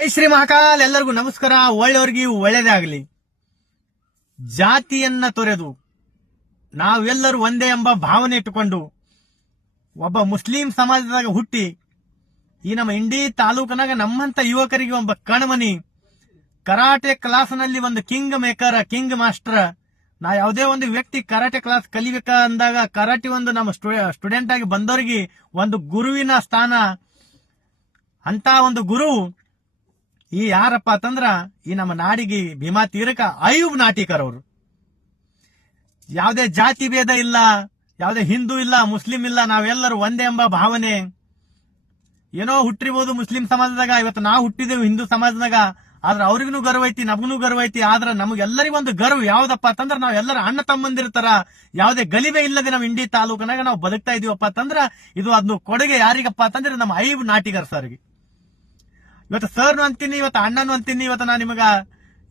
ಶ್ರೀ ಮಹಾಕಾಲ್. ಎಲ್ಲರಿಗೂ ನಮಸ್ಕಾರ. ಒಳ್ಳೆಯವರಿಗೆ ಒಳ್ಳೇದೇ ಆಗಲಿ. ಜಾತಿಯನ್ನ ತೊರೆದು ನಾವೆಲ್ಲರೂ ಒಂದೇ ಎಂಬ ಭಾವನೆ ಇಟ್ಟುಕೊಂಡು ಒಬ್ಬ ಮುಸ್ಲಿಂ ಸಮಾಜದಾಗ ಹುಟ್ಟಿ ಈ ನಮ್ಮ ಇಂಡಿ ತಾಲೂಕಿನಾಗ ನಮ್ಮಂತ ಯುವಕರಿಗೆ ಒಬ್ಬ ಕಣ್ಮನಿ ಕರಾಟೆ ಕ್ಲಾಸ್ನಲ್ಲಿ ಒಂದು ಕಿಂಗ್ ಮೇಕರ್, ಕಿಂಗ್ ಮಾಸ್ಟರ್. ನಾ ಯಾವುದೇ ಒಂದು ವ್ಯಕ್ತಿ ಕರಾಟೆ ಕ್ಲಾಸ್ ಕಲಿಬೇಕ ಅಂದಾಗ ಕರಾಟೆ ಒಂದು ನಮ್ಮ ಸ್ಟೂಡೆಂಟ್ ಆಗಿ ಬಂದವರಿಗೆ ಒಂದು ಗುರುವಿನ ಸ್ಥಾನ. ಅಂತ ಒಂದು ಗುರು ಈ ಯಾರಪ್ಪ ಅಂತಂದ್ರ ಈ ನಮ್ಮ ನಾಡಿಗೆ ಭೀಮಾ ತೀರಕ ಅಯ್ಯೂಬ್ ನಾಟಿಕರ್ ಅವರು. ಯಾವುದೇ ಜಾತಿ ಭೇದ ಇಲ್ಲ, ಯಾವುದೇ ಹಿಂದೂ ಇಲ್ಲ, ಮುಸ್ಲಿಂ ಇಲ್ಲ, ನಾವೆಲ್ಲರೂ ಒಂದೇ ಎಂಬ ಭಾವನೆ. ಏನೋ ಹುಟ್ಟಿರ್ಬೋದು ಮುಸ್ಲಿಂ ಸಮಾಜದಾಗ, ಇವತ್ತು ನಾವು ಹುಟ್ಟಿದೆವು ಹಿಂದೂ ಸಮಾಜದಾಗ. ಆದ್ರೆ ಅವ್ರಿಗೂ ಗರ್ವ ಐತಿ, ನಮಗೂ ಗರ್ವ ಐತಿ. ಆದ್ರೆ ನಮಗೆಲ್ಲರಿಗೂ ಒಂದು ಗರ್ವ ಯಾವ್ದಪ್ಪ ಅಂತಂದ್ರ ನಾವೆಲ್ಲರೂ ಅಣ್ಣ ತಮ್ಮಂದಿರ್ತಾರ. ಯಾವುದೇ ಗಲಿಬೆ ಇಲ್ಲದೆ ನಾವು ಇಂಡಿ ತಾಲೂಕಿನಾಗ ನಾವು ಬದುಕ್ತಾ ಇದೀವಪ್ಪ ಅಂತಂದ್ರ ಇದು ಅದನ್ನು ಕೊಡುಗೆ ಯಾರಿಗಪ್ಪ ಅಂತಂದ್ರೆ ನಮ್ಮ ಅಯ್ಯೂಬ್ ನಾಟಿಕರ್ ಸರ್ಗೆ. ಇವತ್ತು ಸರ್ನು ಅಂತೀನಿ, ಇವತ್ತು ಅಣ್ಣನು ಅಂತೀನಿ. ಇವತ್ತು ನಾ ನಿಮಗ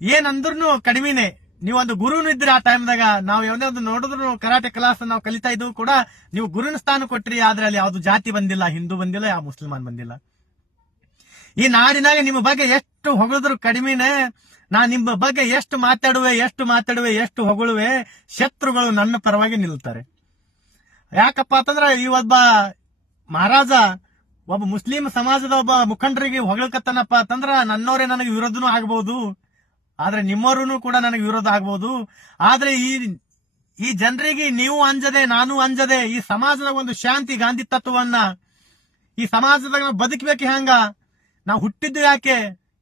ಏನಂದ್ರೂ ಕಡಿಮೆನೆ. ನೀವೊಂದು ಗುರುನು ಇದ್ರಿ ಆ ಟೈಮ್ದಾಗ. ನಾವು ಯಾವುದೇ ಒಂದು ನೋಡಿದ್ರು ಕರಾಟೆ ಕ್ಲಾಸ್ ನಾವು ಕಲಿತಾ ಇದ್ವು ಕೂಡ ನೀವು ಗುರುನ ಸ್ಥಾನ ಕೊಟ್ರಿ. ಆದ್ರೆ ಅಲ್ಲಿ ಯಾವ್ದು ಜಾತಿ ಬಂದಿಲ್ಲ, ಹಿಂದೂ ಬಂದಿಲ್ಲ, ಯಾವ ಮುಸ್ಲಿಮಾನ್ ಬಂದಿಲ್ಲ. ಈ ನಾಡಿನಾಗ ನಿಮ್ಮ ಬಗ್ಗೆ ಎಷ್ಟು ಹೊಗಳಿದ್ರು ಕಡಿಮೆನೆ. ನಾ ನಿಮ್ಮ ಬಗ್ಗೆ ಎಷ್ಟು ಮಾತಾಡುವೆ ಎಷ್ಟು ಹೊಗಳುವೆ, ಶತ್ರುಗಳು ನನ್ನ ಪರವಾಗಿ ನಿಲ್ತಾರೆ. ಯಾಕಪ್ಪ ಅಂತಂದ್ರ ಈ ಒಬ್ಬ ಮಹಾರಾಜ ಒಬ್ಬ ಮುಸ್ಲಿಂ ಸಮಾಜದ ಒಬ್ಬ ಮುಖಂಡರಿಗೆ ಹೊಗಳಕತ್ತನಪ್ಪ ಅಂತಂದ್ರ ನನ್ನವರೇ ನನಗೆ ವಿರೋಧನೂ ಆಗಬಹುದು, ಆದ್ರೆ ನಿಮ್ಮವರೂ ಕೂಡ ನನಗೆ ವಿರೋಧ ಆಗಬಹುದು. ಆದ್ರೆ ಈ ಜನರಿಗೆ ನೀವು ಅಂಜದೆ, ನಾನು ಅಂಜದೆ, ಈ ಸಮಾಜದ ಒಂದು ಶಾಂತಿ ಗಾಂಧಿ ತತ್ವವನ್ನ ಈ ಸಮಾಜದಾಗ ನಾವು ಬದುಕಬೇಕು. ಹೆಂಗ ನಾವು ಹುಟ್ಟಿದ್ದು ಯಾಕೆ,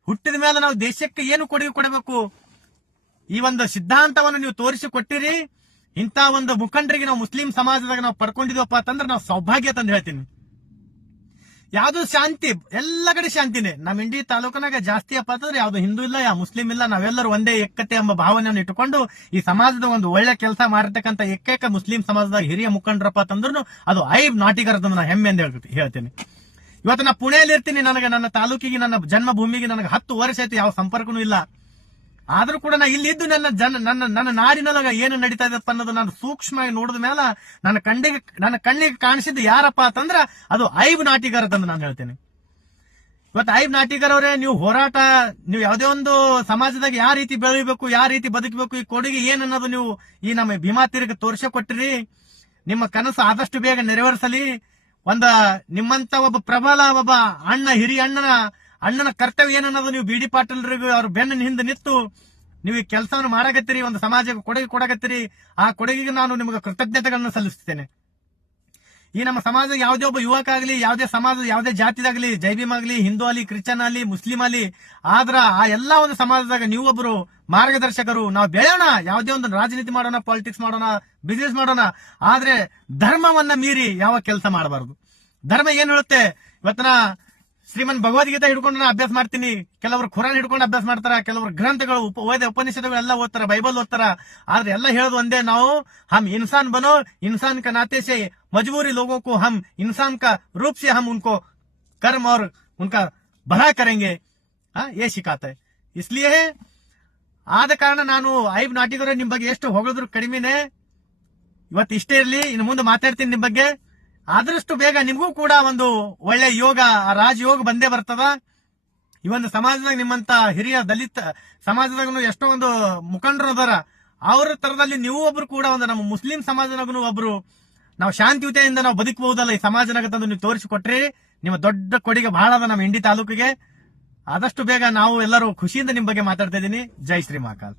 ಹುಟ್ಟಿದ ಮೇಲೆ ನಾವು ದೇಶಕ್ಕೆ ಏನು ಕೊಡುಗೆ ಕೊಡಬೇಕು, ಈ ಒಂದು ಸಿದ್ಧಾಂತವನ್ನು ನೀವು ತೋರಿಸಿ ಕೊಟ್ಟಿರಿ. ಇಂಥ ಒಂದು ಮುಖಂಡರಿಗೆ ನಾವು ಮುಸ್ಲಿಂ ಸಮಾಜದಾಗ ನಾವು ಪಡ್ಕೊಂಡಿದ್ವಪ್ಪ ಅಂತಂದ್ರೆ ನಾವು ಸೌಭಾಗ್ಯ ತಂದು ಹೇಳ್ತೀನಿ. ಯಾವ್ದು ಶಾಂತಿ, ಎಲ್ಲ ಕಡೆ ಶಾಂತಿನೇ. ನಮ್ಮ ಇಂಡಿ ತಾಲೂಕಿನಾಗ ಜಾಸ್ತಿ ಅಪ್ಪ ಅಂತಂದ್ರೆ ಯಾವ್ದು ಹಿಂದೂ ಇಲ್ಲ, ಯಾವ ಮುಸ್ಲಿಂ ಇಲ್ಲ, ನಾವೆಲ್ಲರೂ ಒಂದೇ ಏಕತೆ ಎಂಬ ಭಾವನೆಯನ್ನು ಇಟ್ಟುಕೊಂಡು ಈ ಸಮಾಜದ ಒಂದು ಒಳ್ಳೆ ಕೆಲಸ ಮಾಡಿರ್ತಕ್ಕಂಥ ಏಕೈಕ ಮುಸ್ಲಿಂ ಸಮಾಜದಾಗ ಹಿರಿಯ ಮುಖಂಡರಪ್ಪ ಅಂತಂದ್ರು ಅದು ಅಯ್ಯೂಬ್ ನಾಟಿಕರ್ ಅಂತ ನಾನು ಹೆಮ್ಮೆ ಎಂದು ಹೇಳ್ತೀನಿ. ಇವತ್ತು ನಾ ಪುಣೆಯಲ್ಲಿ ಇರ್ತೀನಿ. ನನಗೆ ನನ್ನ ತಾಲೂಕಿಗೆ, ನನ್ನ ಜನ್ಮಭೂಮಿಗೆ ನನಗೆ 10 ವರ್ಷ ಆಯ್ತು, ಯಾವ ಸಂಪರ್ಕನೂ ಇಲ್ಲ. ಆದ್ರೂ ಕೂಡ ನಾ ಇಲ್ಲಿದ್ದು ನನ್ನ ನಾಡಿನೊಳಗ ಏನು ನಡೀತಾ ಇದಪ್ಪ ಅನ್ನೋದು ನಾನು ಸೂಕ್ಷ್ಮವಾಗಿ ನೋಡಿದ ಮೇಲೆ ನನ್ನ ಕಣ್ಣಿಗೆ ಕಾಣಿಸಿದ್ದು ಯಾರಪ್ಪ ಅಂತಂದ್ರ ಅದು ಅಯ್ಯೂಬ್ ನಾಟಿಕರ್ ಅಂತ ನಾನು ಹೇಳ್ತೇನೆ. ಇವತ್ತು ಅಯ್ಯೂಬ್ ನಾಟಿಕರ್ ಅವರೇ, ನೀವು ಹೋರಾಟ, ನೀವು ಯಾವುದೇ ಒಂದು ಸಮಾಜದಾಗ ಯಾವ ರೀತಿ ಬೆಳಿಬೇಕು, ಯಾವ ರೀತಿ ಬದುಕಬೇಕು, ಈ ಕೊಡುಗೆ ಏನನ್ನೋದು ನೀವು ಈ ನಮ್ಮ ಭೀಮಾ ತೀರಕ್ಕೆ ತೋರಿಸೇ ಕೊಟ್ಟಿರಿ. ನಿಮ್ಮ ಕನಸು ಆದಷ್ಟು ಬೇಗ ನೆರವೇರಿಸಲಿ. ನಿಮ್ಮಂತ ಒಬ್ಬ ಪ್ರಬಲ ಒಬ್ಬ ಹಿರಿಯ ಅಣ್ಣನ ಕರ್ತವ್ಯ ಏನನ್ನೋದು ನೀವು ಬಿ ಡಿ ಪಾಟೀಲ್ರಿಗೂ ಅವ್ರ ಬೆನ್ನ ಹಿಂದೆ ನಿಂತು ನೀವು ಈ ಕೆಲಸವನ್ನು ಮಾಡಕತ್ತೀರಿ, ಒಂದು ಸಮಾಜಕ್ಕೆ ಕೊಡುಗೆ ಕೊಡಕತ್ತೀರಿ. ಆ ಕೊಡುಗೆಗೆ ನಾನು ನಿಮಗೆ ಕೃತಜ್ಞತೆಗಳನ್ನು ಸಲ್ಲಿಸುತ್ತೇನೆ. ಈ ನಮ್ಮ ಸಮಾಜ ಯಾವುದೇ ಒಬ್ಬ ಯುವಕ ಆಗಲಿ, ಯಾವುದೇ ಸಮಾಜ, ಯಾವುದೇ ಜಾತಿದಾಗಲಿ, ಜೈಬೀಮ್ ಆಗಲಿ, ಹಿಂದೂ ಆಗಲಿ, ಕ್ರಿಶ್ಚಿಯನ್ ಆಗಲಿ, ಮುಸ್ಲಿಂ ಆಗಲಿ, ಆದ್ರ ಆ ಎಲ್ಲಾ ಒಂದು ಸಮಾಜದಾಗ ನೀವೊಬ್ಬರು ಮಾರ್ಗದರ್ಶಕರು. ನಾವು ಬೆಳೆಯೋಣ, ಯಾವುದೇ ಒಂದು ರಾಜನೀತಿ ಮಾಡೋಣ, ಪಾಲಿಟಿಕ್ಸ್ ಮಾಡೋಣ, ಬಿಸ್ನೆಸ್ ಮಾಡೋಣ, ಆದ್ರೆ ಧರ್ಮವನ್ನ ಮೀರಿ ಯಾವ ಕೆಲಸ ಮಾಡಬಾರದು. ಧರ್ಮ ಏನ್ ಹೇಳುತ್ತೆ? ಇವತ್ತಿನ ಶ್ರೀಮನ್ ಭಗವದ್ಗೀತೆ ಹಿಡ್ಕೊಂಡು ನಾ ಅಭ್ಯಾಸ ಮಾಡ್ತೀನಿ, ಕೆಲವರು ಖುರಾನ್ ಹಿಡ್ಕೊಂಡು ಅಭ್ಯಾಸ ಮಾಡ್ತಾರ, ಕೆಲವರು ಗ್ರಂಥಗಳು ಉಪನಿಷತ್ತುಗಳು ಎಲ್ಲ ಓದ್ತಾರ, ಬೈಬಲ್ ಓದ್ತಾರ. ಆದ್ರೆ ಎಲ್ಲ ಹೇಳೋದು ಒಂದೇ, ನಾವು ಹಮ್ ಇನ್ಸಾನ್ ಬನೋ, ಇನ್ಸಾನ್ का नाते से मजबूरी लोगों को हम इंसान का रूप से हम उनको कर्म और उनका भला करेंगे, ये सिखाता है. इसलिए ಆದ ಕಾರಣ ನಾನು ಅಯ್ಯೂಬ್ ನಾಟಿಕರ್ ನಿಮ್ ಬಗ್ಗೆ ಎಷ್ಟು ಹೊಗಳಿದ್ರು ಕಡಿಮೆನೆ. ಇವತ್ತು ಇಷ್ಟೇ ಇರ್ಲಿ, ಇನ್ನು ಮುಂದೆ ಮಾತಾಡ್ತೀನಿ ನಿಮ್ ಬಗ್ಗೆ. ಆದಷ್ಟು ಬೇಗ ನಿಮಗೂ ಕೂಡ ಒಂದು ಒಳ್ಳೆ ಯೋಗ, ರಾಜಯೋಗ ಬಂದೇ ಬರ್ತದ. ಈ ಒಂದು ಸಮಾಜದಾಗ ನಿಮ್ಮಂತ ಹಿರಿಯ ದಲಿತ ಸಮಾಜದಾಗ ಎಷ್ಟೋ ಒಂದು ಮುಖಂಡರು ಅದಾರ. ಅವ್ರ ತರದಲ್ಲಿ ನೀವು ಒಬ್ರು ಕೂಡ ಒಂದು ನಮ್ಮ ಮುಸ್ಲಿಂ ಸಮಾಜದಾಗೂ ಒಬ್ರು ನಾವು ಶಾಂತಿಯುತೆಯಿಂದ ನಾವು ಬದುಕಬಹುದಲ್ಲ ಈ ಸಮಾಜನಾಗ ತಂದು ನೀವು ತೋರಿಸಿಕೊಟ್ರಿ. ನಿಮ್ಮ ದೊಡ್ಡ ಕೊಡುಗೆ ಬಹಳ ಅದ ನಮ್ಮ ಇಂಡಿ ತಾಲೂಕಿಗೆ. ಆದಷ್ಟು ಬೇಗ ನಾವು ಎಲ್ಲರೂ ಖುಷಿಯಿಂದ ನಿಮ್ ಬಗ್ಗೆ ಮಾತಾಡ್ತಾ ಇದ್ದೀನಿ. ಜೈ ಶ್ರೀ ಮಹಾಕಾಲ್.